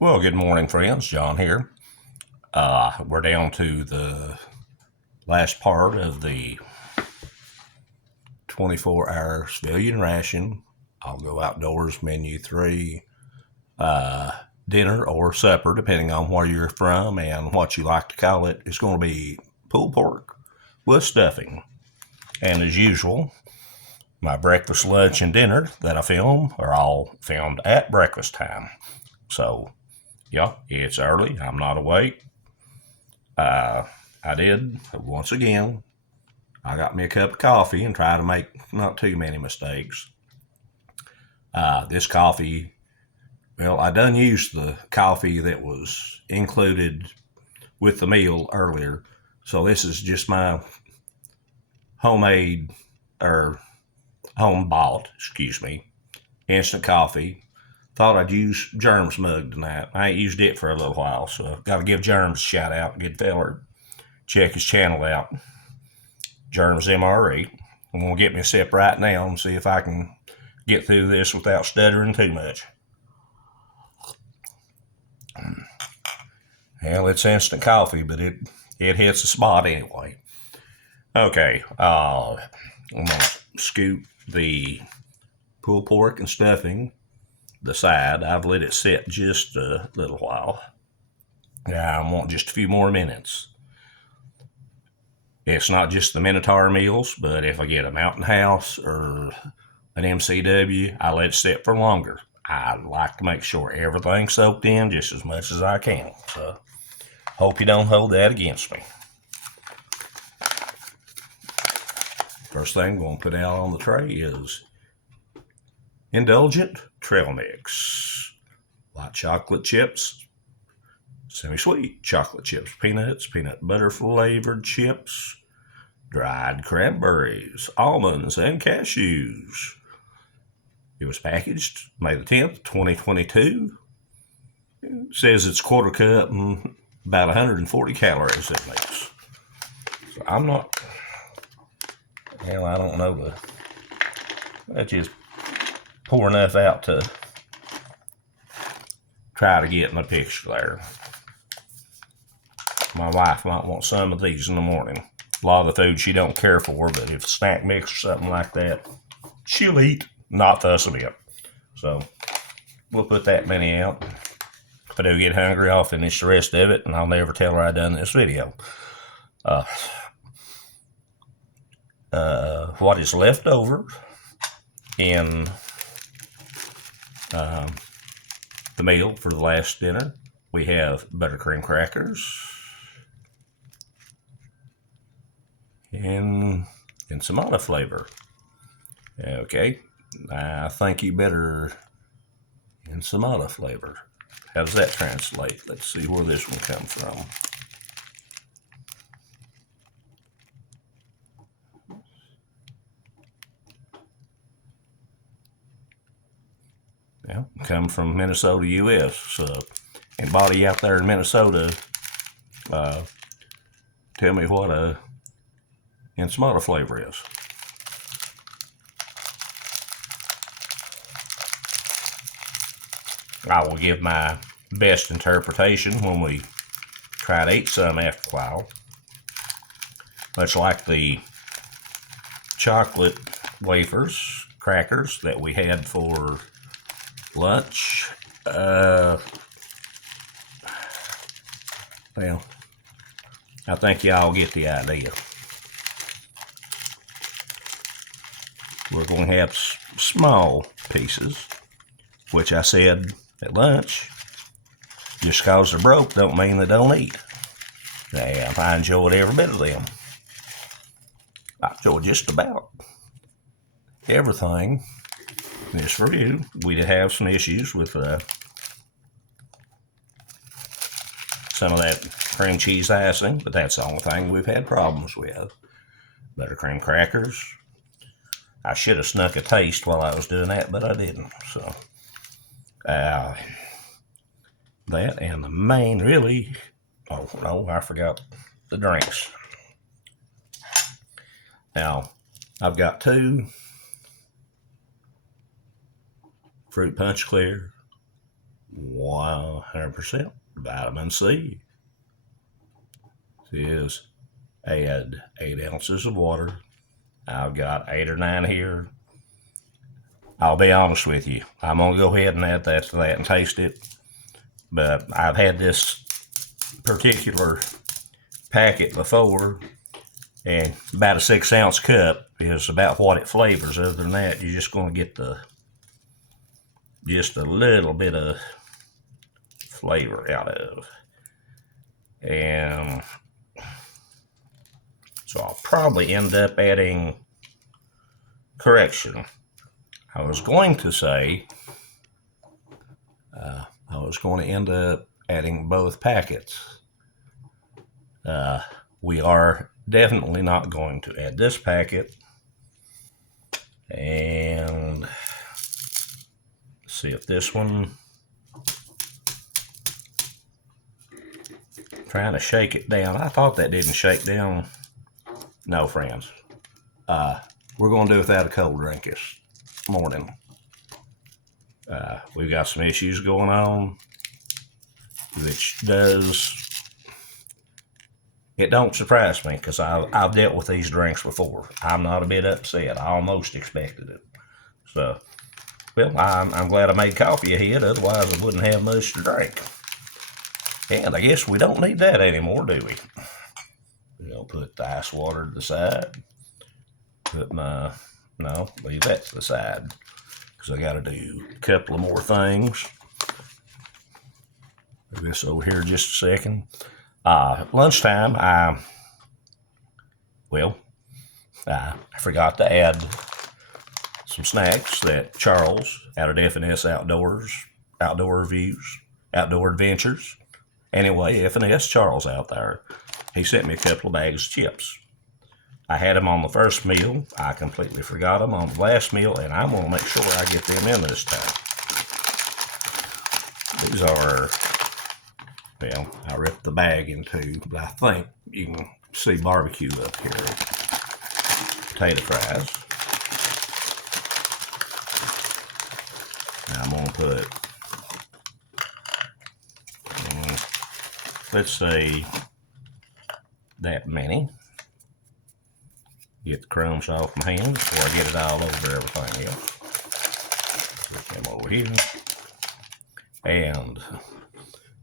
Well, good morning, friends. John here. We're down to the last part of the 24-hour civilian ration. Allgo Outdoors Menu 3, dinner or supper, depending on where you're from and what you like to call it. It's going to be pulled pork with stuffing. And as usual, my breakfast, lunch, and dinner that I film are all filmed at breakfast time. So, yeah, it's early. I'm not awake. I did, once again, I got me a cup of coffee and try to make not too many mistakes. This coffee, well, I done used the coffee that was included with the meal earlier. So this is just my homemade, or home bought, instant coffee. Thought I'd use Germ's mug tonight. I ain't used it for a little while, so got to give Germs a shout out. Good feller. Check his channel out. Germs MRE. I'm going to get me a sip right now and see if I can get through this without stuttering too much. Well, it's instant coffee, but it hits the spot anyway. Okay, I'm going to scoop the pulled pork and stuffing the side. I've let it sit just a little while. Now I want just a few more minutes. It's not just the Minotaur meals, but if I get a Mountain House or an MCW, I let it sit for longer. I like to make sure everything's soaked in just as much as I can. So, hope you don't hold that against me. First thing I'm going to put out on the tray is Indulgent Trail Mix. White chocolate chips, semi-sweet chocolate chips, peanuts, peanut butter flavored chips, dried cranberries, almonds, and cashews. It was packaged May the 10th, 2022. It says it's quarter cup and about 140 calories it makes. So I'm not, well, I don't know, I just pour enough out to try to get in the picture there. My wife might want some of these in the morning. A lot of the food she don't care for, but if a snack mix or something like that, she'll eat, not fuss a bit. So we'll put that many out. If I do get hungry, I'll finish the rest of it, and I'll never tell her I done this video. What is left over in the meal for the last dinner, we have buttercream crackers and enchilada flavor. Okay, I think you better enchilada flavor. How does that translate? Let's see where this one comes from. Yeah, come from Minnesota, U.S. So, anybody out there in Minnesota, tell me what a enchilada flavor is. I will give my best interpretation when we try to eat some after a while. Much like the chocolate wafers, crackers that we had for lunch. Well, I think y'all get the idea. We're going to have small pieces, which I said at lunch, just because they're broke don't mean they don't eat. Now, I enjoyed every bit of them. I enjoyed just about everything. This review, we did have some issues with some of that cream cheese icing, but that's the only thing we've had problems with. Buttercream crackers. I should have snuck a taste while I was doing that, but I didn't. So, that and the main, really, oh no, I forgot the drinks. Now, I've got 2 fruit punch clear, 1 100% vitamin C. This is add 8 ounces of water. I've got 8 or 9 here. I'll be honest with you, I'm going to go ahead and add that to that and taste it. But I've had this particular packet before, and about a 6-ounce cup is about what it flavors. Other than that, you're just going to get just a little bit of flavor out of. And so I'll probably end up adding, correction, I was going to say, I was going to end up adding both packets. We are definitely not going to add this packet. And see if this one, trying to shake it down. I thought that didn't shake down. No, friends. We're going to do without a cold drink this morning. We've got some issues going on, which it don't surprise me, because I've dealt with these drinks before. I'm not a bit upset. I almost expected it. So, well, I'm glad I made coffee ahead, otherwise I wouldn't have much to drink. And I guess we don't need that anymore, do we? We'll put the ice water to the side. Leave that to the side, because I got to do a couple of more things. Put this over here just a second. Lunchtime, I forgot to add some snacks that Charles out of F&S Outdoor Adventures. Anyway, F&S Charles out there, he sent me a couple of bags of chips. I had them on the first meal. I completely forgot them on the last meal, and I'm going to make sure I get them in this time. These are, well, I ripped the bag in two, but I think you can see barbecue up here. Potato fries. Now I'm going to put, let's say, that many. Get the crumbs off my hands before I get it all over everything else. Put them over here. And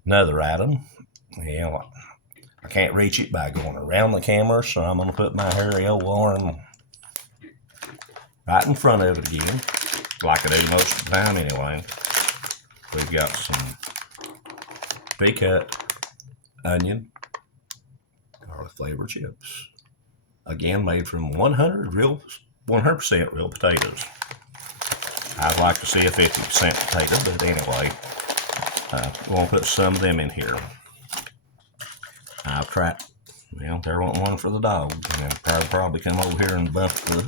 another item, I can't reach it by going around the camera, so I'm going to put my hairy old arm right in front of it again, like I do most of the time anyway. We've got some pre-cut onion, garlic flavored chips. Again, made from 100% real potatoes. I'd like to see a 50% potato, but anyway, we're going to put some of them in here. I've tried, well, there wasn't one for the dog. I'll probably come over here and bump the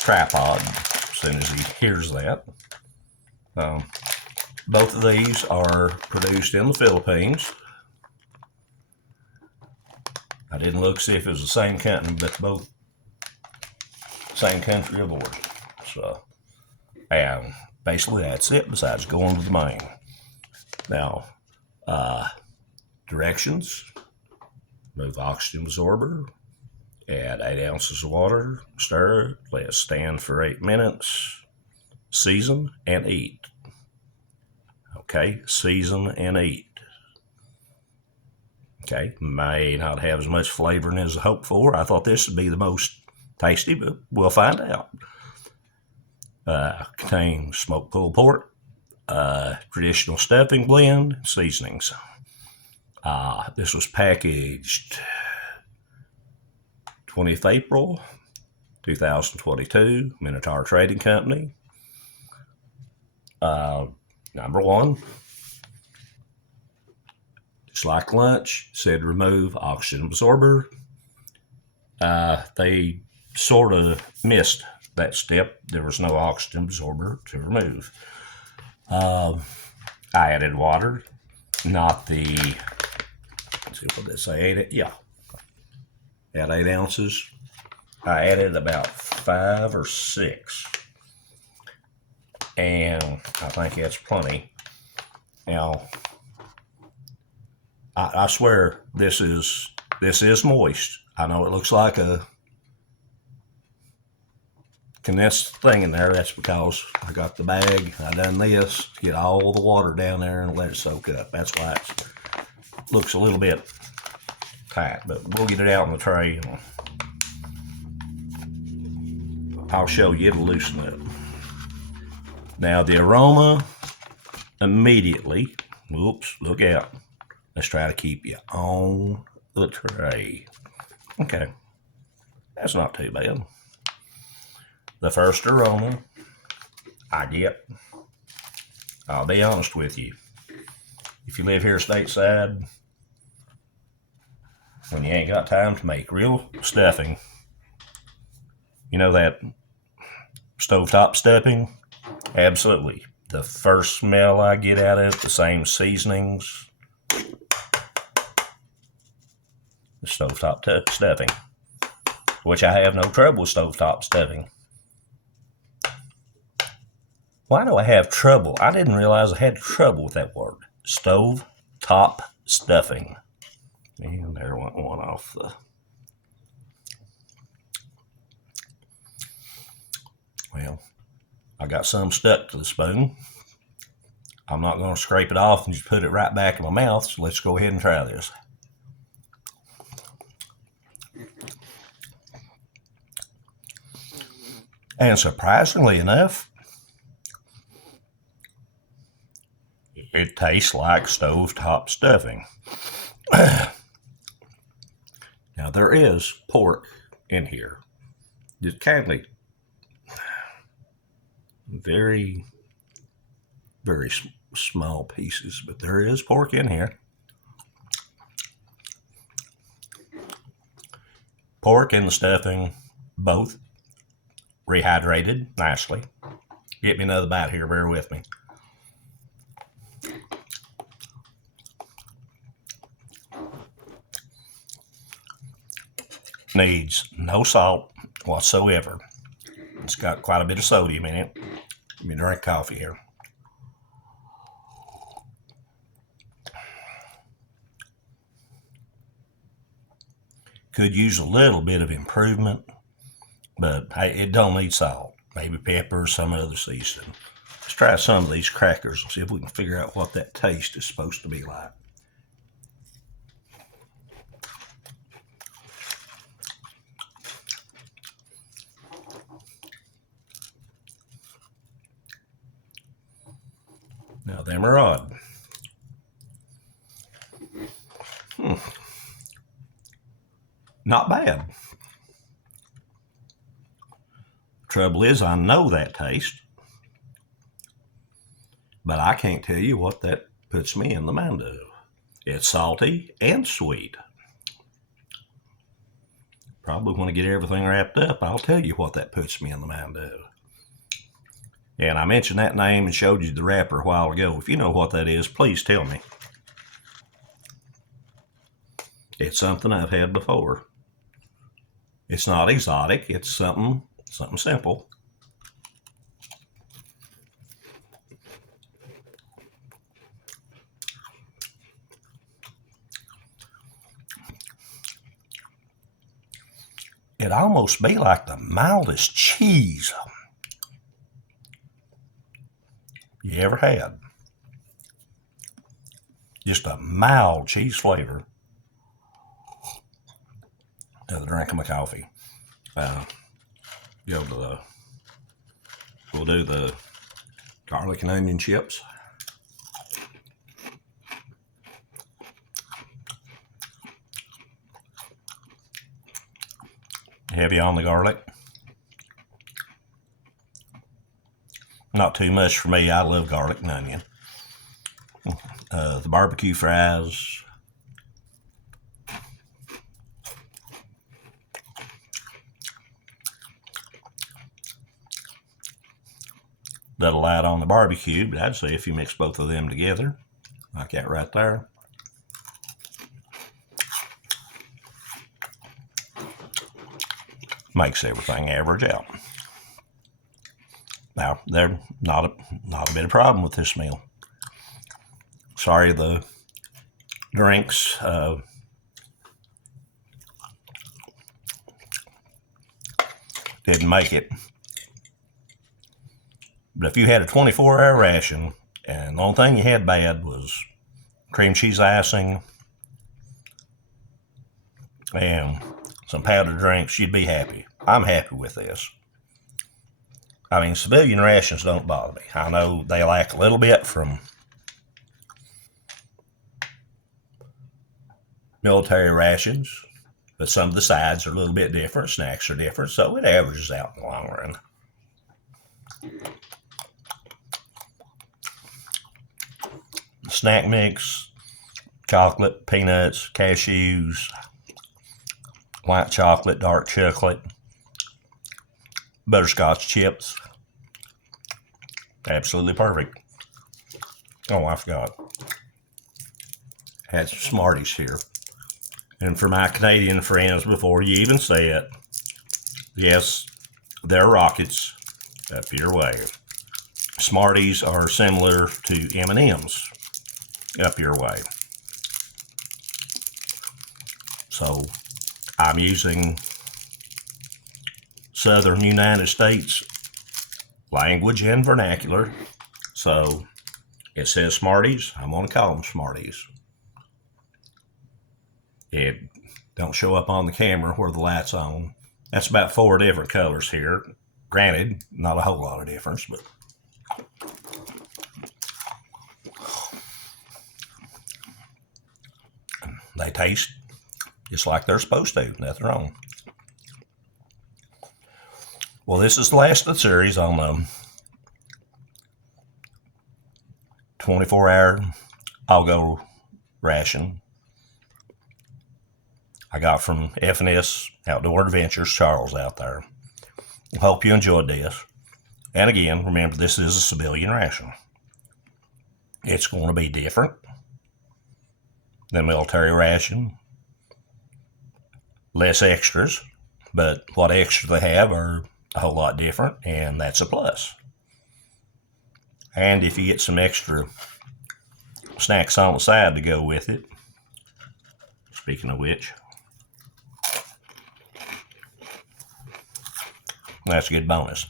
tripod as soon as he hears that. Both of these are produced in the Philippines. I didn't look to see if it was the same company, but both same country of origin. So, and basically that's it besides going to the main. Now, directions: move oxygen absorber, add 8 ounces of water, stir, let it stand for 8 minutes, season and eat. Okay, season and eat. Okay, may not have as much flavoring as I hoped for. I thought this would be the most tasty, but we'll find out. Contains smoked pulled pork, traditional stuffing blend, seasonings. This was packaged 20th April 2022, Minotaur Trading Company. Number one, just like lunch, said remove oxygen absorber. They sort of missed that step. There was no oxygen absorber to remove. I added water, not the, let's see what they say, add 8 ounces. I added about 5 or 6. And I think that's plenty. Now, I swear this is moist. I know it looks like a condensed thing in there. That's because I got the bag. I done this to get all the water down there and let it soak up. That's why it looks a little bit tight. But we'll get it out in the tray. I'll show you. It'll loosen up. Now the aroma immediately. Whoops! Look out. Let's try to keep you on the tray. Okay, that's not too bad. The first aroma I get, I'll be honest with you, if you live here stateside, when you ain't got time to make real stuffing, you know that stovetop stuffing? Absolutely. The first smell I get out of it, the same seasonings, the stovetop stuffing, which I have no trouble with stovetop stuffing. Why do I have trouble? I didn't realize I had trouble with that word. Stovetop stuffing. And there went one off the... Well, I got some stuck to the spoon. I'm not going to scrape it off and just put it right back in my mouth, so let's go ahead and try this. And surprisingly enough, it tastes like stovetop stuffing. Now there is pork in here. Just kind of very, very small pieces, but there is pork in here. Pork and the stuffing, both rehydrated nicely. Get me another bite here, bear with me. Needs no salt whatsoever. It's got quite a bit of sodium in it. Let me drink coffee here. Could use a little bit of improvement, but hey, it don't need salt. Maybe pepper or some other seasoning. Let's try some of these crackers and see if we can figure out what that taste is supposed to be like. Now, them are odd. Not bad. Trouble is, I know that taste, but I can't tell you what that puts me in the mind of. It's salty and sweet. Probably when I get everything wrapped up, I'll tell you what that puts me in the mind of. And I mentioned that name and showed you the wrapper a while ago. If you know what that is, please tell me. It's something I've had before. It's not exotic. It's something simple. It'd almost be like the mildest cheese you ever had. Just a mild cheese flavor. Another drink of my coffee. We'll do the garlic and onion chips. Heavy on the garlic. Not too much for me. I love garlic and onion. The barbecue fries. That'll light on the barbecue, but I'd say if you mix both of them together, like that right there. Makes everything average out. Now, there's not a bit of problem with this meal. Sorry, the drinks didn't make it. But if you had a 24-hour ration and the only thing you had bad was cream cheese icing and some powdered drinks, you'd be happy. I'm happy with this. I mean, civilian rations don't bother me. I know they lack a little bit from military rations, but some of the sides are a little bit different, snacks are different, so it averages out in the long run. Snack mix, chocolate, peanuts, cashews, white chocolate, dark chocolate, butterscotch chips. Absolutely perfect. Oh, I forgot. Had some Smarties here. And for my Canadian friends, before you even say it, yes, they're rockets up your way. Smarties are similar to M&Ms up your way. So I'm using Southern United States language and vernacular. So it says Smarties, I'm going to call them Smarties. It don't show up on the camera where the light's on. That's about 4 different colors here. Granted, not a whole lot of difference, but they taste just like they're supposed to. Nothing wrong. Well, this is the last of the series on the 24-hour Allgo ration I got from F&S Outdoor Adventures, Charles out there. Hope you enjoyed this. And again, remember, this is a civilian ration. It's going to be different than military ration. Less extras, but what extras they have are a whole lot different, and that's a plus. And if you get some extra snacks on the side to go with it, speaking of which, that's a good bonus.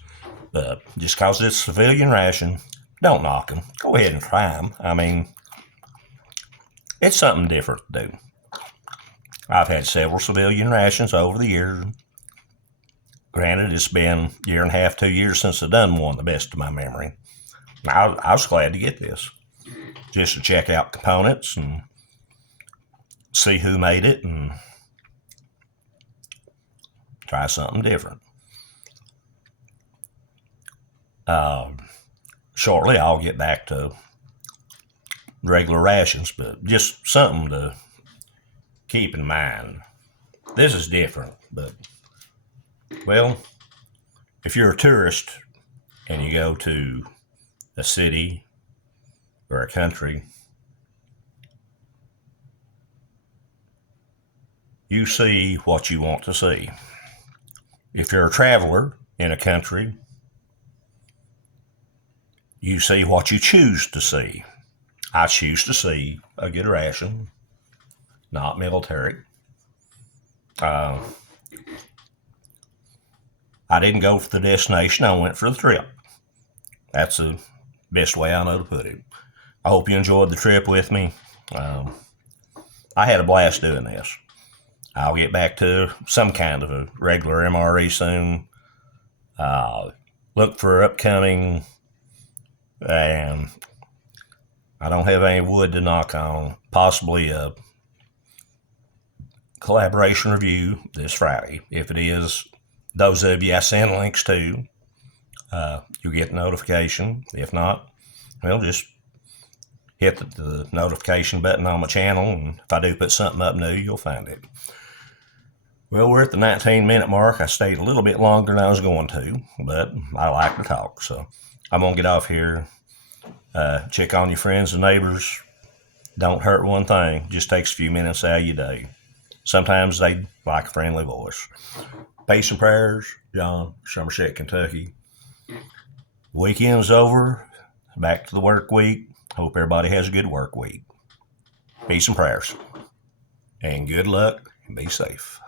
But just because it's a civilian ration, don't knock them. Go ahead and try them. I mean, it's something different to do. I've had several civilian rations over the years. Granted, it's been 1.5 to 2 years since I've done one, the best of my memory. I was glad to get this, just to check out components and see who made it and try something different. Shortly, I'll get back to regular rations, but just something to keep in mind. This is different, but, well, if you're a tourist and you go to a city or a country, you see what you want to see. If you're a traveler in a country, you see what you choose to see. I choose to see a good ration, not military. I didn't go for the destination, I went for the trip. That's the best way I know to put it. I hope you enjoyed the trip with me. I had a blast doing this. I'll get back to some kind of a regular MRE soon. Look for upcoming, and I don't have any wood to knock on, possibly a collaboration review this Friday. If it is, those of you I send links to, you'll get the notification. If not, well, just hit the notification button on my channel, and if I do put something up new, you'll find it. Well, we're at the 19-minute mark. I stayed a little bit longer than I was going to, but I like to talk, so I'm going to get off here. Check on your friends and neighbors. Don't hurt one thing. Just takes a few minutes out of your day. Sometimes they like a friendly voice. Peace and prayers, John, Somerset, Kentucky. Weekend's over. Back to the work week. Hope everybody has a good work week. Peace and prayers. And good luck and be safe.